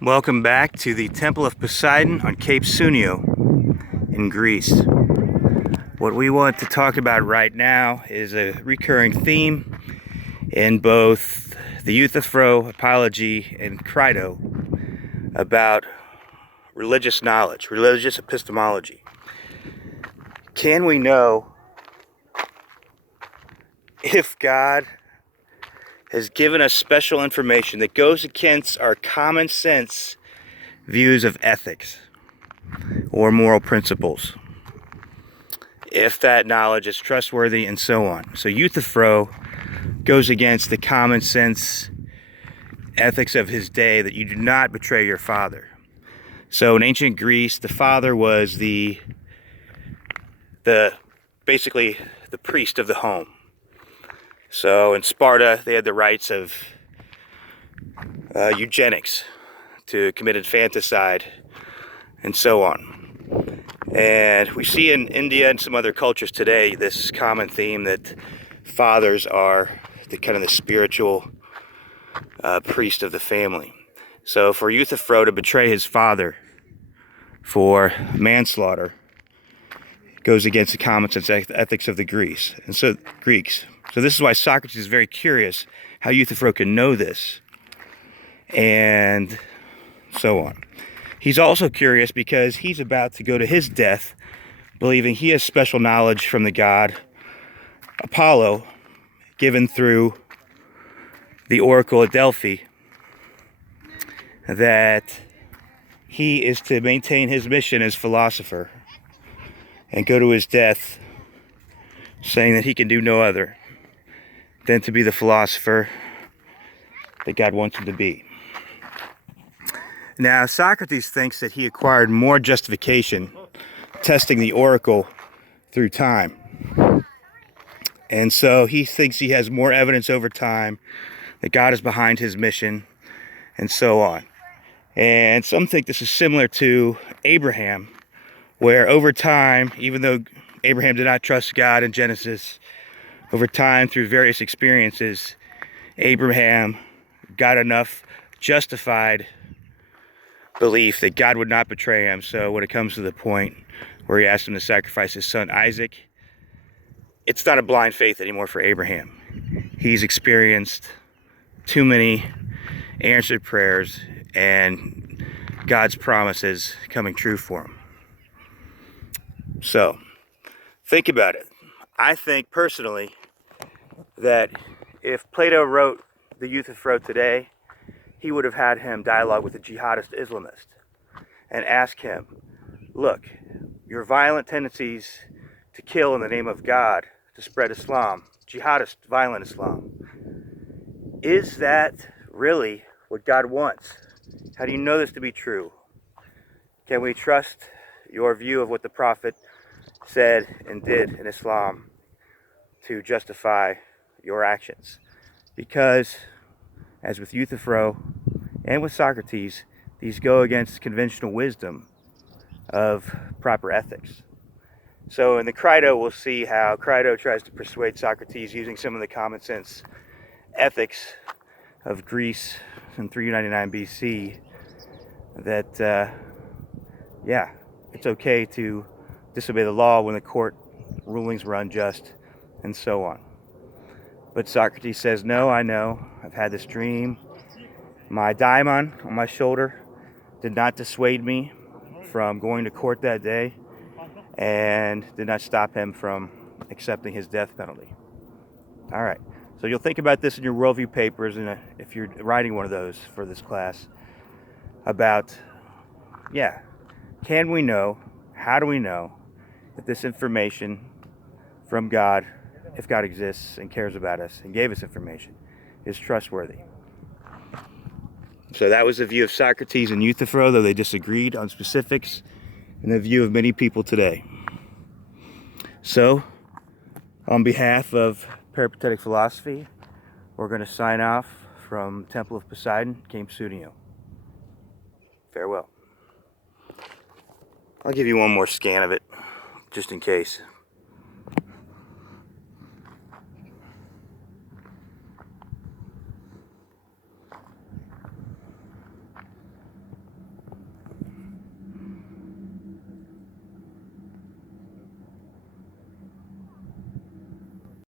Welcome back to the Temple of Poseidon on Cape Sounio in Greece. What we want to talk about right now is a recurring theme in both the Euthyphro, Apology, and Crito about religious knowledge, religious epistemology. Can we know if God has given us special information that goes against our common sense views of ethics or moral principles, if that knowledge is trustworthy, and so on? So Euthyphro goes against the common sense ethics of his day, that you do not betray your father. So in ancient Greece, the father was the basically the priest of the home. So in Sparta, they had the rights of eugenics, to commit infanticide, and so on. And we see in India and some other cultures today this common theme that fathers are the spiritual priest of the family. So for Euthyphro to betray his father for manslaughter goes against the common sense ethics of the Greeks. So this is why Socrates is very curious how Euthyphro can know this, and so on. He's also curious because he's about to go to his death believing he has special knowledge from the god Apollo, given through the oracle at Delphi, that he is to maintain his mission as philosopher and go to his death saying that he can do no other than to be the philosopher that God wants him to be. Now, Socrates thinks that he acquired more justification testing the oracle through time. And so he thinks he has more evidence over time that God is behind his mission, and so on. And some think this is similar to Abraham, where over time, even though Abraham did not trust God in Genesis, over time, through various experiences, Abraham got enough justified belief that God would not betray him. So when it comes to the point where he asked him to sacrifice his son Isaac, it's not a blind faith anymore for Abraham. He's experienced too many answered prayers and God's promises coming true for him. So think about it. I think personally that if Plato wrote the Euthyphro today, he would have had him dialogue with a jihadist Islamist and ask him, look, your violent tendencies to kill in the name of God, to spread Islam, jihadist, violent Islam, is that really what God wants? How do you know this to be true? Can we trust your view of what the Prophet said and did in Islam to justify your actions? Because, as with Euthyphro and with Socrates, these go against conventional wisdom of proper ethics. So in the Crito, we'll see how Crito tries to persuade Socrates using some of the common sense ethics of Greece in 399 BC that, it's okay to disobey the law when the court rulings were unjust, and so on. But Socrates says, no, I know, I've had this dream. My daimon on my shoulder did not dissuade me from going to court that day, and did not stop him from accepting his death penalty. All right, so you'll think about this in your worldview papers, and if you're writing one of those for this class, about, can we know, how do we know that this information from God, if God exists and cares about us and gave us information, is trustworthy? So that was the view of Socrates and Euthyphro, though they disagreed on specifics, and the view of many people today. So, on behalf of peripatetic philosophy, we're going to sign off from Temple of Poseidon, Cape Sounio. Farewell. I'll give you one more scan of it, just in case.